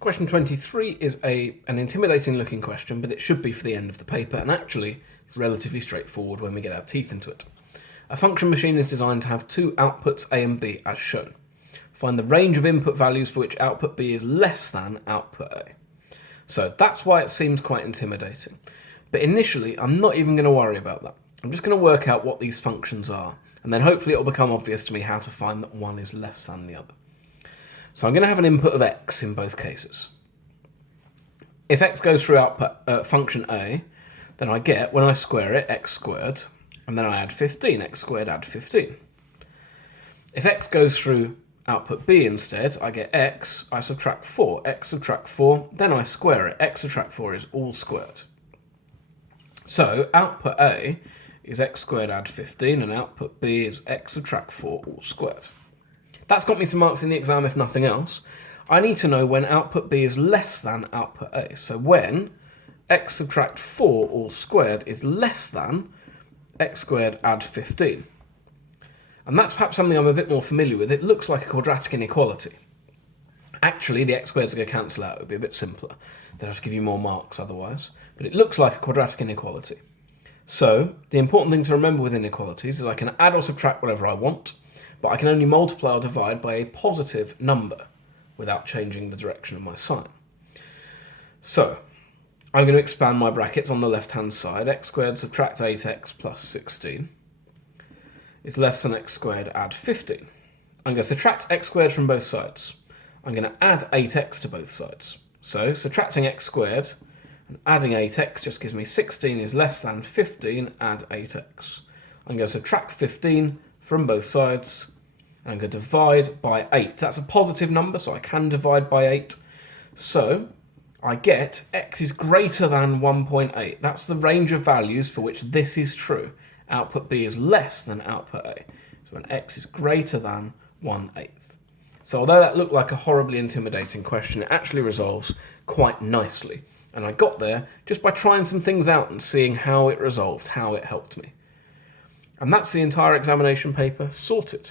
Question 23 is an intimidating looking question, but it should be for the end of the paper, and actually it's relatively straightforward when we get our teeth into it. A function machine is designed to have two outputs A and B as shown. Find the range of input values for which output B is less than output A. So that's why it seems quite intimidating. But initially, I'm not even going to worry about that. I'm just going to work out what these functions are, and then hopefully it'll become obvious to me how to find that one is less than the other. So I'm going to have an input of x in both cases. If x goes through output function A, then I get, when I square it, x squared, and then I add 15, x squared add 15. If x goes through output B instead, I get x, I subtract 4, x subtract 4, then I square it, x subtract 4 is all squared. So output A is x squared add 15, and output B is x subtract 4 all squared. That's got me some marks in the exam if nothing else. I need to know when output B is less than output A. So when x subtract 4 all squared is less than x squared add 15. And that's perhaps something I'm a bit more familiar with. It looks like a quadratic inequality. Actually, the x squareds are going to cancel out. It would be a bit simpler. They'd have to give you more marks otherwise. But it looks like a quadratic inequality. So the important thing to remember with inequalities is I can add or subtract whatever I want, but I can only multiply or divide by a positive number without changing the direction of my sign. So I'm going to expand my brackets on the left-hand side. X squared subtract 8x plus 16 is less than x squared add 15. I'm going to subtract x squared from both sides. I'm going to add 8x to both sides. So subtracting x squared and adding 8x just gives me 16 is less than 15, add 8x. I'm going to subtract 15 from both sides, and I'm going to divide by 8. That's a positive number, so I can divide by 8. So I get x is greater than 1.8. That's the range of values for which this is true. Output B is less than output A. So when x is greater than 1/8. So although that looked like a horribly intimidating question, it actually resolves quite nicely. And I got there just by trying some things out and seeing how it resolved, how it helped me. And that's the entire examination paper sorted.